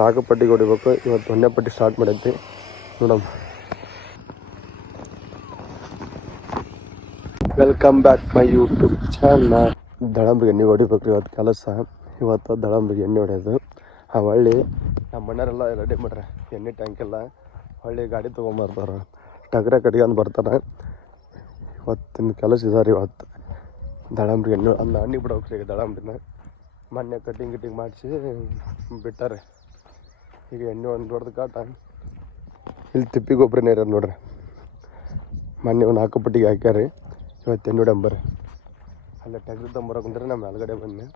ನಾಲ್ಕು ಪಟ್ಟಿಗೆ ಹೊಡಿಬೇಕು. ಇವತ್ತು 1ನೇ ಪಟ್ಟಿ ಸ್ಟಾರ್ಟ್ ಮಾಡೈತಿ ನೋಡಮ್ಮ. Welcome back my YouTube channel. ದಳಂಬ್ರಿಗೆ ಎಣ್ಣೆ ಹೊಡಿಬೇಕು ಇವತ್ತು ಕೆಲಸ. ಇವತ್ತು ದಳಂಬ್ರಿಗೆ ಎಣ್ಣೆ ಹೊಡೆಯೋದು. ಆ ಹೊಳ್ಳಿ ನಮ್ಮ ಮನೆಯವರೆಲ್ಲ ರೆಡಿ ಮಾಡ್ರೆ ಎಣ್ಣೆ ಟ್ಯಾಂಕ್ ಎಲ್ಲ. ಹೊಳ್ಳಿ ಗಾಡಿ ತೊಗೊಂಬರ್ತಾರೆ, ಟಗರೆ ಕಟ್ಕೊಂಡು ಬರ್ತಾರೆ. ಇವತ್ತಿನ ಕೆಲಸ ಇದಾರೆ. ಇವತ್ತು ದಳಂಬ್ರಿಗೆ ಎಣ್ಣೆ ಅಂದ ಹಣ್ಣಿಗೆ ಬಿಡೋಕ್ರಿ. ಈಗ ದಳಂಬ್ರಿನ ಮೊನ್ನೆ ಕಟ್ಟಿಂಗ್ ಮಾಡಿಸಿ ಬಿಟ್ಟಾರೆ. ಈಗ ಎಣ್ಣೆ ಒಂದು ದೊಡ್ಡದು ಕಾಟ. ಇಲ್ಲಿ ತಿಪ್ಪಿ ಗೊಬ್ಬರನೇ ಇರೋದು ನೋಡ್ರಿ. ಮೊನ್ನೆ ಒಂದು 4 ಪಟ್ಟಿಗೆ ಹಾಕ್ಯಾರಿ. ಇವತ್ತು ಎಣ್ಣೆ ಹೊಡೆಂಬರ್ರಿ. ಅಲ್ಲೇ ಟಗರಿ ತೊಂಬರಕಂದ್ರೆ ನಮ್ಮ ಮೇಲ್ಗಡೆ ಬನ್ನಿ.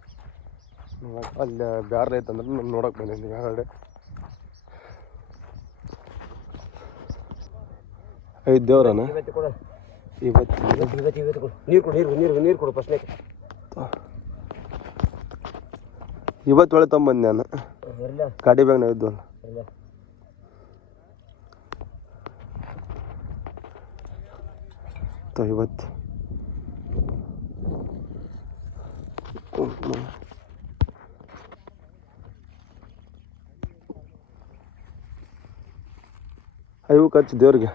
ಅಲ್ಲಿ ಬ್ಯಾರ್ಲ ಐತಂದ್ರೆ ನಾನು ನೋಡೋಕೆ ಬಂದೀನಿ ಮೇಲ್ಗಡೆ. 5 ದೇವ್ರನ ಇವತ್ತು ಒಳ್ಳೆ ತೊಗೊಂಬಂದು ನಾನು ಗಾಡಿ ಬ್ಯಾಗ್ ನಾವು ಇದ್ವಲ್ಲ. ಇವತ್ತು ಅಯ್ಯೋ ಖರ್ಚು ದೇವ್ರಿಗೆ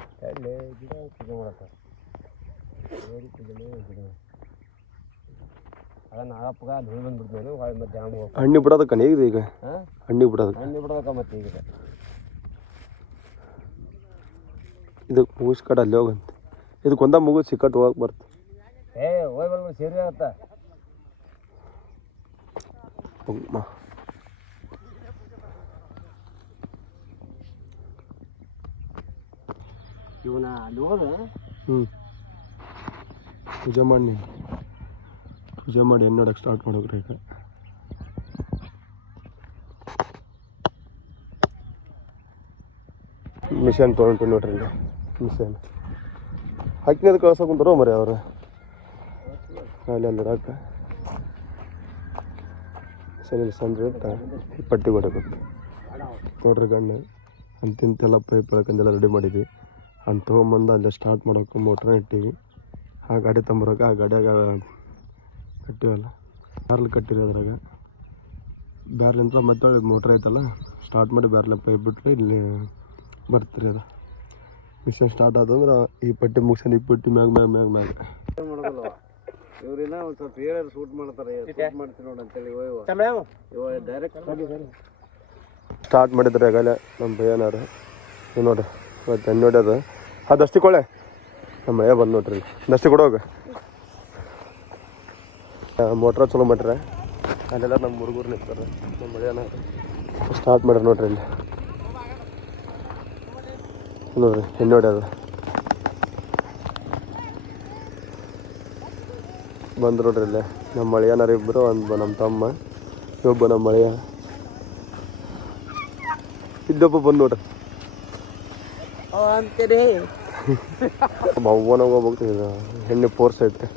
ಹಣ್ಣಿ ಬಿಡೋದಕ್ಕ ಈಗ ಈಗ ಹಣ್ಣಿ ಬಿಡೋದಕ್ಕ ಮತ್ತೆ ಈಗ ಇದಕ್ಕೆ ಮುಗಿಸ್ ಕಡೆ ಅಲ್ಲಿ ಹೋಗಂತೆ. ಇದಕ್ಕೆ ಒಂದ ಮುಗಿದು ಸಿಕ್ಕಟ್ಟು ಹೋಗಕ್ಕೆ ಬರ್ತ. ಸೇರಿ ಆತ ಇವನ ಅಲ್ಲಿ ಹೋದ. ಪೂಜೆ ಮಾಡಿ ಎಣ್ಣೆ ಹೊಡಕ್ಕೆ ಸ್ಟಾರ್ಟ್ ಮಾಡೋಕ್ರಿ. ಈಗ ಮಿಷನ್ ತೊಗೊಂಡು ನೋಡ್ರಿ. ಇಲ್ಲಿ ಮಿಷನ್ ಹಾಕಿನದು ಕಳ್ಸೋಕೆ ಕುಂತಾರೋ ಮರಿ ಅವ್ರು ಅಲ್ಲಿ ಇಡಾಕ. ಮಿಷನ್ ಸಂಜೆ ಪಟ್ಟಿ ಹೊಡಬೇಕು ನೋಡ್ರಿ. ಗಣ್ಣು ಅಂತಿಂತೆಲ್ಲ ಪೈಪ್ ಬೆಳ್ಕೊಂಡೆಲ್ಲ ರೆಡಿ ಮಾಡಿದ್ವಿ. ಅಂತ ತೊಗೊಂಬಂದು ಅಲ್ಲೇ ಸ್ಟಾರ್ಟ್ ಮಾಡೋಕೆ ಮೋಟ್ರನ್ನ ಇಟ್ಟಿವಿ. ಆ ಗಾಡಿ ತೊಂಬರೋಕೆ ಆ ಗಾಡಿಯಾಗ ಕಟ್ಟಿವಲ್ಲ ಬ್ಯಾರ್ಲ್ ಕಟ್ಟಿರಿ. ಅದ್ರಾಗ ಬ್ಯಾರ್ಲಿಂದ ಮತ್ತೆ ಮೋಟ್ರ್ ಐತಲ್ಲ ಸ್ಟಾರ್ಟ್ ಮಾಡಿ ಬ್ಯಾರ್ಲ ಪೈಪ್ ಬಿಟ್ರೆ ಇಲ್ಲಿ ಬರ್ತೀರಿ. ಅದು ಮಿಷನ್ ಸ್ಟಾರ್ಟ್ ಆದಂದ್ರೆ ಈ ಪಟ್ಟಿ ಮುಗಿಸ್ಕೊಂಡು ಈ ಪಟ್ಟಿ ಮ್ಯಾಗ ಇವ್ರಿನ ಒಂದು ಸ್ವಲ್ಪ ಹೇಳಿ ಶೂಟ್ ಮಾಡ್ತಾರೆ. ಮಾಡ್ತೀವಿ ನೋಡಿ ಅಂತೇಳಿ ಡೈರೆಕ್ಟ್ ಸ್ಟಾರ್ಟ್ ಮಾಡಿದ್ರೆ ಆಗಲ್ಲ ನಮ್ಮ ಭಯನಾರು. ನೀವು ನೋಡ್ರಿ ಇವತ್ತು ಎಣ್ಣೆ ಹೊಡ್ಯೋದು. ಅದು ದಸ್ತಿ ಕೊಳೆ ನಮ್ಮ ಮಳೆ ಬಂದು ನೋಡ್ರಿ. ದಸ್ತಿ ಕೊಡೋಗ ಮೋಟ್ರ ಚಲೋ ಮಾಡ್ರೆ ಅಲ್ಲೆಲ್ಲ ನಮ್ಮ ಹುಡುಗರು ನಿಂತಾರೆ. ನಮ್ಮ ಮಳೆನ ಸ್ಟಾರ್ಟ್ ಮಾಡ್ರಿ ನೋಡ್ರಿ. ಇಲ್ಲಿ ನೋಡ್ರಿ ಎಣ್ಣೆ ಹೊಡ್ಯೋದು ಬಂದು ನೋಡ್ರಿ. ಇಲ್ಲೇ ನಮ್ಮ ಮಳೆಯನಾರ ಇಬ್ಬರು, ಒಂದು ನಮ್ಮ ತಮ್ಮ, ಒಬ್ಬ ನಮ್ಮ ಮಳೆಯ ಇದ್ದೊಬ್ಬ ಬಂದು ನೋಡ್ರಿ. ಅವ್ವನಾಗ ಹೋಗ್ತೀನಿ ಹೆಣ್ಣೆ ಫೋರ್ಸ್ ಐತೆ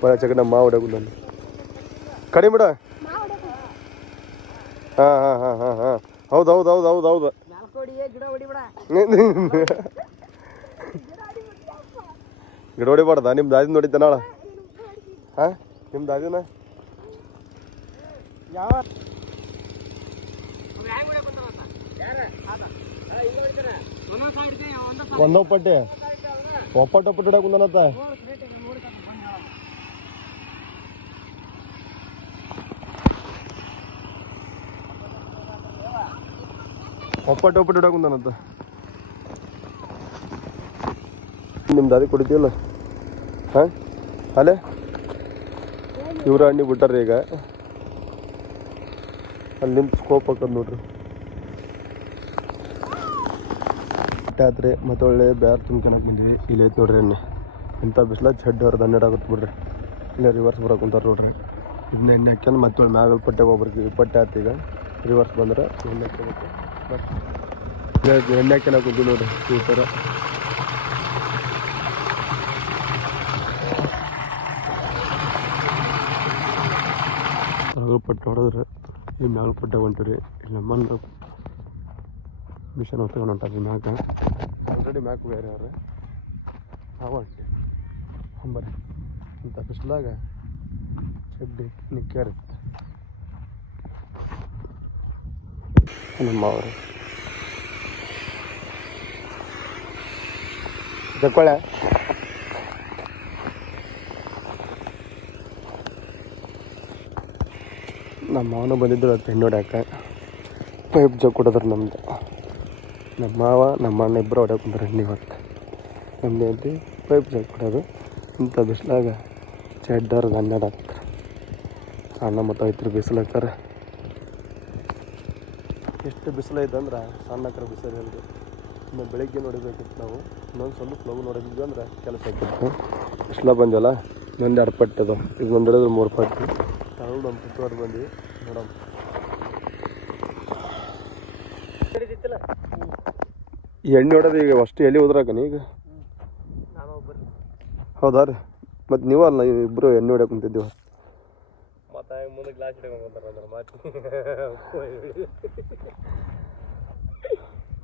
ಬರ ಚಕ ನಮ್ಮ ಮಾವು ಹೊಡಗು ನಾನು ಕಡಿಮೆ ಬಿಡ. ಹಾಂ ಹೌದು ಗಿಡ ಹೊಡಿಬಾರ್ದ. ನಿಮ್ದು ಆದಿನ ನೋಡಿದ್ದ ನಾಳ. ಹಾಂ ನಿಮ್ದು ಆದಿನ ಯಾವ ಒಂದೋ ಪಟ್ಟೆ ಒಪ್ಪಟ್ಟು ಹಿಡಕ್ ಕುಂದನತ್ತ. ಒಪ್ಪಟ್ಟು ಹಿಡಕ್ ಕುಂದನತ್ತ. ನಿಮ್ದು ಅದೇ ಕುಡಿತೀವಲ್ಲ. ಹಾಂ ಅಲ್ಲೇ ಇವ್ರ ಹಣ್ಣಿ ಬಿಟ್ಟಾರ. ಈಗ ಅಲ್ಲಿ ನಿಂತು ಸ್ಕೋಪ್ ಹಾಕೋದು ನೋಡ್ರಿ. ಆತ್ರಿ ಮತ್ತೆ ಒಳ್ಳೆ ಬ್ಯಾರ್ ತುಂಬ್ಕೊಳಕ್ ಬಂದ್ವಿ. ಇಲ್ಲಿ ಐತೆ ನೋಡ್ರಿ ಎಣ್ಣೆ. ಇಂಥ ಬಿಸ್ಲ ಚಡ್ಡಿ ಅವ್ರದ್ದು 12 ಆಗುತ್ತೆ ಬಿಡ್ರಿ. ಇಲ್ಲೇ ರಿವರ್ಸ್ ಬರೋಕೆ ಕುಂತಾರೆ ನೋಡ್ರಿ. ಇದನ್ನ ಎಣ್ಣೆ ಹಾಕ್ಯಂದು ಮತ್ತೆ ಒಳ್ಳೆ ಮ್ಯಾಗಲ್ ಪಟ್ಟೆ ಹೋಗ್ಬರ್ತೀವಿ. ಪಟ್ಟೆ ಆಯ್ತು. ಈಗ ರಿವರ್ಸ್ ಬಂದ್ರೆ ಎಣ್ಣೆ ಹಾಕ್ಯಬೇಕು. ಎಣ್ಣೆ ಹಾಕ್ಯನ ಕುಂತೀವಿ ನೋಡ್ರಿ. ಈ ಥರ ಪಟ್ಟೆ ಹೊಡೆದ್ರೆ ಈ ಮ್ಯಾಗಲ್ ಪಟ್ಟೆ ಹೊಂಟಿರಿ. ಇಲ್ಲಿ ನಮ್ಮನ್ನ ಮಿಷನ್ ಹೊತ್ಕೊಂಡು ಹೊಂಟಾರಿ ಮ್ಯಾಗ. ಆಲ್ರೆಡಿ ಮ್ಯಾಕ್ ಬೇರೆ ಅವ್ರೆ ನಾವು ಹೊಂಟಿ ಅಂಬರಿ ಇಂಥ ಬಿಸ್ಲಾಗ ಚಡ್ಡಿ ನಿಕ್ಕ್ಯಾರ ನಮ್ಮ ಅವರು ಜಕ್ಕೊಳೆ ನಮ್ಮ ಮಾವನ ಬಂದಿದ್ರು ಅದು ಹೆಣ್ಣು ಹೊಡ್ಯಾಕ ಪೈಪ್ ಜಗ್ ಕೊಡೋದ್ರ ನಮ್ದು ನಮ್ಮ ಮಾವ ನಮ್ಮ ಅಣ್ಣ ಇಬ್ಬರು ಹೊಡ್ಯಾಕ ಕುಂತಾರೆ ಎಣ್ಣೆ ಹೊತ್ತು ನಮ್ದು ಐತಿ ಪೈಪ್ ಜಗ್ ಕೊಡೋದು ಇಂಥ ಬಿಸಿಲಾಗ ಚಡ್ಡರ್ ಹನ್ನೆರಡು ಹಾಕ್ತಾರೆ ಅಣ್ಣ ಮತ್ತು ಐತ್ರಿ ಬಿಸಿಲು ಹಾಕ್ತಾರೆ ಎಷ್ಟು ಬಿಸಿಲು ಐತೆ ಅಂದ್ರೆ ಸಣ್ಣ ಹಾಕ್ರೆ ಬಿಸಿಲು ಹೇಳಿದೆ ಇನ್ನು ಬೆಳಗ್ಗೆ ನೋಡಿಬೇಕಿತ್ತು ನಾವು ಇನ್ನೊಂದು ಸ್ವಲ್ಪ ಲಗು ನೋಡಿದ್ವಿ ಅಂದ್ರೆ ಕೆಲಸ ಆಗ್ತಿತ್ತು ಬಿಸಿಲ ಬಂದವಲ್ಲ ಇನ್ನೊಂದು 2 ಪಟ್ಟು ಅದು ಈಗ ಒಂದು ಹಿಡಿದ್ರೆ 3 ಪಟ್ಟು ತಗೊಂಡು ಒಂದು ಪುತ್ತೂರು ಬಂದು ನೋಡಮ್ಮ ಎಣ್ಣೆ ಹೊಡೆದು ಈಗ ಅಷ್ಟು ಎಲ್ಲಿ ಹೋದ್ರಾಕನಿ ಈಗ ಹೌದಾ ರೀ ಮತ್ತು ನೀವು ಅಲ್ಲ ಇಬ್ಬರು ಎಣ್ಣೆ ಹೊಡ್ಯಾಕ ಕುಂತಿದ್ದೀವಿ ಮತ್ತೆ ಮುಂದೆ ಗ್ಲಾಸ್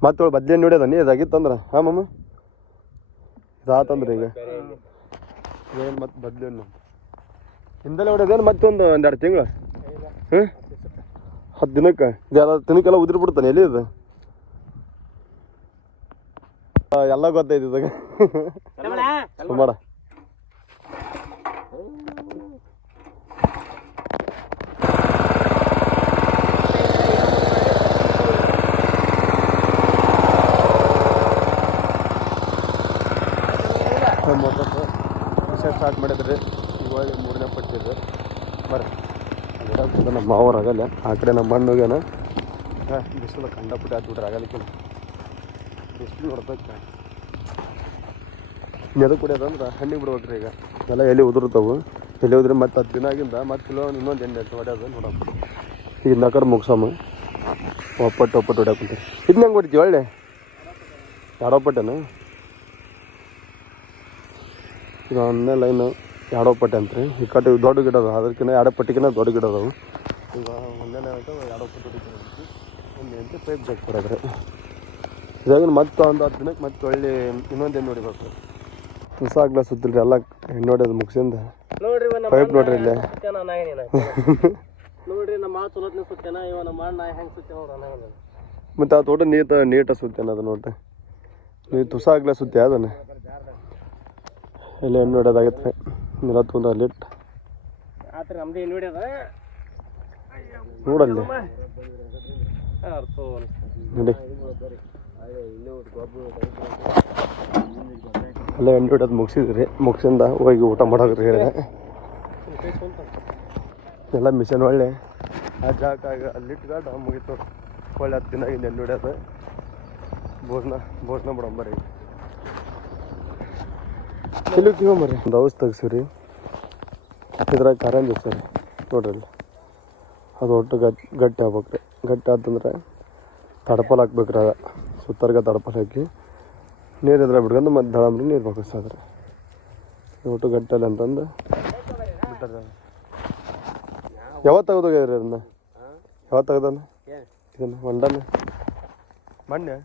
ಮತ್ತೆ ಬದ್ಲಿ ಎಣ್ಣೆ ಹೊಡ್ಯದ ನೀ ಇದಾಗಿತ್ತಂದ್ರೆ ಹಾಂ ಮಮ್ಮ ಇದಾತಂದ್ರೆ ಈಗ ಏನು ಮತ್ತೆ ಬದ್ಲಿ ಎಣ್ಣೆ ಹಿಂದೆಲ್ಲ ಹೊಡ್ಯೋದೇನು ಮತ್ತೊಂದು 1-2 ತಿಂಗಳು ಹ್ಞೂ 10 ದಿನಕ್ಕೆ ಇದೆಲ್ಲ ತಿನ್ನಕ್ಕೆಲ್ಲ ಉದುರಿ ಬಿಡ್ತಾನೆ ಎಲ್ಲಿ ಇದು ಎಲ್ಲ ಗೊತ್ತೈತಿ ಇದಾಗ ಸುಮಾರ ಸ್ಟಾರ್ಟ್ ಮಾಡಿದ್ರಿ ಇವಾಗ 3ನೇ ಪಟ್ಟಿದೆ ಬರ್ರಿ ನಮ್ಮ ಮಾವರು ಆಗಲ್ಲ ಆ ಕಡೆ ನಮ್ಮ ಮಣ್ಣುಗೇನ ಬಿಸಿಲು ಕಂಡಪಟ್ಟಿ ಹಾಕ್ಬಿಟ್ರೆ ಆಗಲಿಕ್ಕಿಲ್ಲ ಬಿಸಿಲು ನೋಡ್ಬೇಕು ನೆದ ಕುಡಿಯೋದಂದ್ರೆ ಹಣ್ಣಿಗೆ ಬಿಡ್ಬೇಕ್ರಿ ಈಗ ಎಲ್ಲ ಎಲ್ಲಿ ಉದುರ್ತಾವು ಎಲ್ಲಿ ಉದ್ರಿ ಮತ್ತೆ 10 ದಿನ ಆಗಿಂದ ಮತ್ತೆ ಇನ್ನೊಂದು ಎಣ್ಣೆ ಹೊಡ್ಯೋದು ನೋಡಮ್ಮ ಈಗ ನಕರ್ ಮುಗ್ಸಮ್ಮ ಒಪ್ಪಟ್ಟು ಹೊಡ್ಯಾಕೊಂತೀರಿ ಇದನ್ನ ಹೆಂಗೆ ಹೊಡಿತೀವಿ ಒಳ್ಳೆ ಎರಡೊಪ್ಪಟ್ಟೇನು ಈಗ ಒಂದೇ ಲೈನು 2 ಪಟ್ಟೆ ಅಂತ್ರಿ ಈ ಕಡೆ ದೊಡ್ಡ ಗಿಡ ಅದಾವ ಅದಕ್ಕಿಂತ 2 ಪಟ್ಟಿಗಿನ ದೊಡ್ಡ ಗಿಡ ಅದಾವು ಈಗ ಒಂದೇ ಲೈನ್ 2 ಪಟ್ಟು ಹೊಡಿತೀವಿ ಒಂದು ಎಂಟು ಪೈಪ್ ಜಗ್ ಕೊಡೋದ್ರಿ ಇದಾಗ ಮತ್ತೆ ಒಂದು 10 ದಿನಕ್ಕೆ ಮತ್ತೆ ಒಳ್ಳೆ ಇನ್ನೊಂದು ಎಣ್ಣೆ ಹೊಡಿಬೇಕು ಹೊಸ ಗ್ಲಾಸ್ ಸುತ್ತಿಲ್ರಿ ಎಲ್ಲ ಎಣ್ಣೆ ಹೊಡ್ಯೋದು ಮುಗಿಸಿಂದ ಪೈಪ್ ನೋಡ್ರಿ ಇಲ್ಲೇ ನೋಡ್ರಿ ನಮ್ಮ ಮಾತು ಚಲೋತ್ನ ಸುತ್ತೇನ ಇವ ನಮ್ಮ ಅಣ್ಣ ಹೆಂಗೆ ಸುತ್ತೇನ ಮತ್ತು ಆ ತೋಟ ನೀಟ ಸುತ್ತೇನ ಅದು ನೋಡ್ರಿ ನೀವು ತುಸ ಗ್ಲಾಸ್ ಸುತ್ತಿ ಅದನ್ನ ಎಲ್ಲ ಎಣ್ಣೆ ಹೊಡ್ಯೋದಾಗತ್ತೆ 100 ಲೀಟ್ ಆತ್ರಿ ನಮ್ದು ಎಣ್ಣೆ ಹೊಡ್ಯದ ನೋಡಲ್ಲಿ ನೋಡಿ ಎಲ್ಲ ಎಣ್ಣೆ ಹೊಡ್ಯೋದು ಮುಗಿಸಿದ್ರಿ ಮುಗಿಸಿಂದ ಹೋಗಿ ಊಟ ಮಾಡೋದ್ರಿ ಹೇಳಿದೆ ಎಲ್ಲ ಮಿಷನ್ ಒಳ್ಳೆ ಆ ಜಾಗ ಅಲ್ಲಿಟ್ಕೊಂಡು ಮುಗೀತು ಒಳ್ಳೆ 10 ದಿನ ಆಗಿಂದ ಎಣ್ಣೆ ಹೊಡ್ಯೋದು ಭೋಜನ ಬಿಡಂಬರಿ ಎಲ್ಲಿ ಕಿವರಿ ಒಂದು ಔಷಧ ತೆಗ್ಸಿರಿ ಇದ್ರಾಗ ಕಾರಂಜಿ ಸರಿ ನೋಡ್ರಿ ಅದು ಒಟ್ಟು ಗಟ್ಟಿ ಆಗ್ಬೇಕ್ರಿ ಗಟ್ಟಿ ಆತಂದ್ರೆ ತಡಪಲ್ ಹಾಕ್ಬೇಕ್ರಿ ಅದ ಸುತ್ತರ್ಗ ತಡಪಲ್ ಹಾಕಿ ನೀರು ಇದ್ರೆ ಬಿಡ್ಕೊಂಡು ಮತ್ತೆ ದಳಂಬ್ರಿ ನೀರು ಬಗ್ಗಿಸೋದ್ರಿ ಒಟ್ಟು ಗಟ್ಟಲ್ಲ ಅಂತಂದು ಬಿಟ್ಟಾರ ಯಾವತ್ತು ತೆಗ್ದೋಗ್ಯಾದ್ರಿ ಅದನ್ನ ಯಾವತ್ತು ತೆಗ್ದಾನ ಇದನ್ನ ಹೊಂಡನ ಮೊನ್ನೆ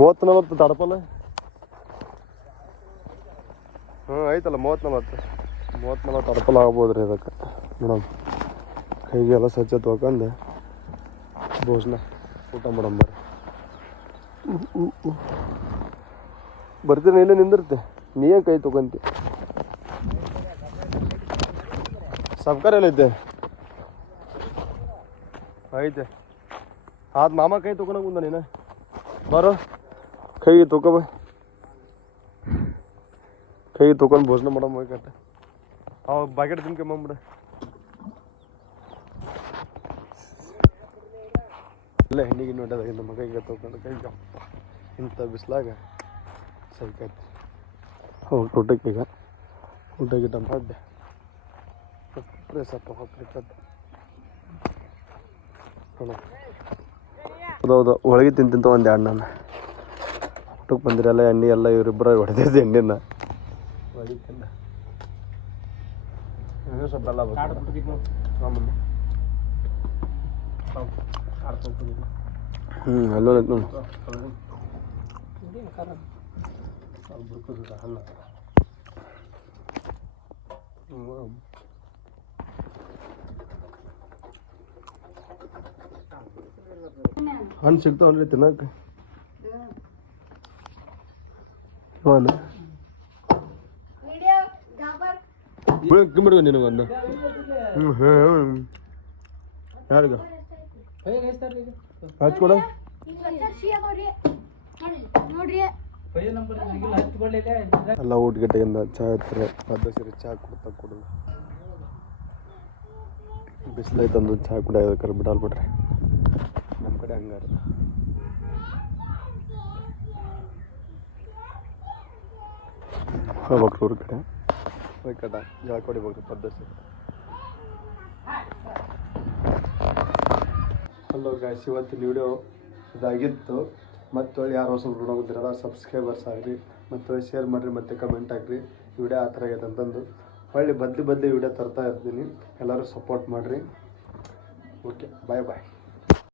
30-40 ತಡಪಲ್ಲ ಐತಲ್ಲ 30-40 ತಡಪಲ್ಲ ಆಗ್ಬೋದು ರೀ ಅದಕ್ಕೆ ಮೇಡಮ್ ಕೈಗೆಲ್ಲ ಸ್ವಚ್ಛ ತೊಗೊಂಡು ಭೋಜನ ಊಟ ಮಾಡಂಬರ್ರಿ ಬರ್ತೀನಿ ಇಲ್ಲೇ ನಿಂದಿರ್ತೆ ನೀವೇ ಕೈ ತೊಗೊಂತಿ ಸಬ್ಕರ್ ಎಲ್ಲೈತೆ ಐತೆ ಆದ ಮಾಮ ಕೈ ತೊಗೊಳಕ್ ಬಂದ ನೀನು ಬರೋ ಕೈ ತೊಗೊಬ ಕೈ ತೊಗೊಂಡು ಭೋಜನ ಮಾಡಮ್ಮ ಹೋಗ್ಕಟ್ಟ ಅವ ಬಾಕೆಟ್ ತಿನ್ಕೊಂಬಂಬಿಡ ಇಲ್ಲ ಹೆಣ್ಣಿಗೆ ನೋಡ್ಯದ ನಮ್ಮ ಕೈಗೆ ತೊಗೊಂಡು ಕೈಗೆ ಇಂಥ ಬಿಸಿಲಾಗ ಸೈಕೈತಿ ಹೋಗಿ ಊಟಕ್ಕೀಗ ಊಟ ಗಿಟ ಮಾಡಿ ಸ್ವಲ್ಪ ಹೋಗ್ತೈತೆ ಹೌದೌದು ಒಳಗೆ ತಿಂತ ಒಂದು 2 ನಾನು ಊಟಕ್ಕೆ ಬಂದಿರಲ್ಲ ಎಣ್ಣೆ ಎಲ್ಲ ಇವರಿಬ್ಬರು ಹೊಡೆದಿದ್ದು ಎಣ್ಣೆನ ಒಳಗೆ ತಿಂದ ಸ್ವಲ್ಪ ಎಲ್ಲ ಅಲ್ಲೋ ನೋಡಿ ಹಣ್ಣು ಸಿಗ್ತಾವನ್ರಿ ತಿನ್ನಕ್ಕೆ ಹಣ್ಣು ಕಿಂಬಿಡ್ಗ ನಿನಗೊಂದು ಯಾರಿಗ ಹಚ್ಕೊಡ ಎಲ್ಲ ಊಟಗಟ್ಟೆಯಿಂದ ಚಹಾ ಇರ್ತಾರೆ ಅದ ಸರಿ ಚಹಾ ಕೊಡ್ತಾ ಕೊಡೋದು ಬಿಸಿಲೈತಂದು ಚಹಾ ಕುಡಿಯೋದಕ್ಕಾರ ಬಿಡಲ್ ಬಿಡ್ರಿ ನಮ್ಮ ಕಡೆ ಹಂಗಾರ ಹೋಗ್ಬೇಕ್ರಿ ಊರ ಕಡೆ ಹೋಯ್ಕಟ ಜಳ ಕೊಡಿಬೇಕ್ರಿ ಪದ್ಧತಿ ಹಲೋ ಗಾಯ್ಸ್ ಇವತ್ತಿನ ವಿಡಿಯೋ ಇದಾಗಿತ್ತು ಮತ್ತು ಯಾರು ಹೊಸ ನೋಡೋದಿರಲ್ಲ ಸಬ್ಸ್ಕ್ರೈಬರ್ಸ್ ಆಗಿರಿ ಮತ್ತು ಶೇರ್ ಮಾಡಿರಿ ಮತ್ತು ಕಮೆಂಟ್ ಹಾಕಿರಿ ವಿಡಿಯೋ ಆ ಥರ ಆಗೈತೆ ಅಂತಂದು ಒಳ್ಳೆ ಬದಲಿ ವಿಡಿಯೋ ತರ್ತಾ ಇರ್ತೀನಿ ಎಲ್ಲರೂ ಸಪೋರ್ಟ್ ಮಾಡಿರಿ ಓಕೆ ಬಾಯ್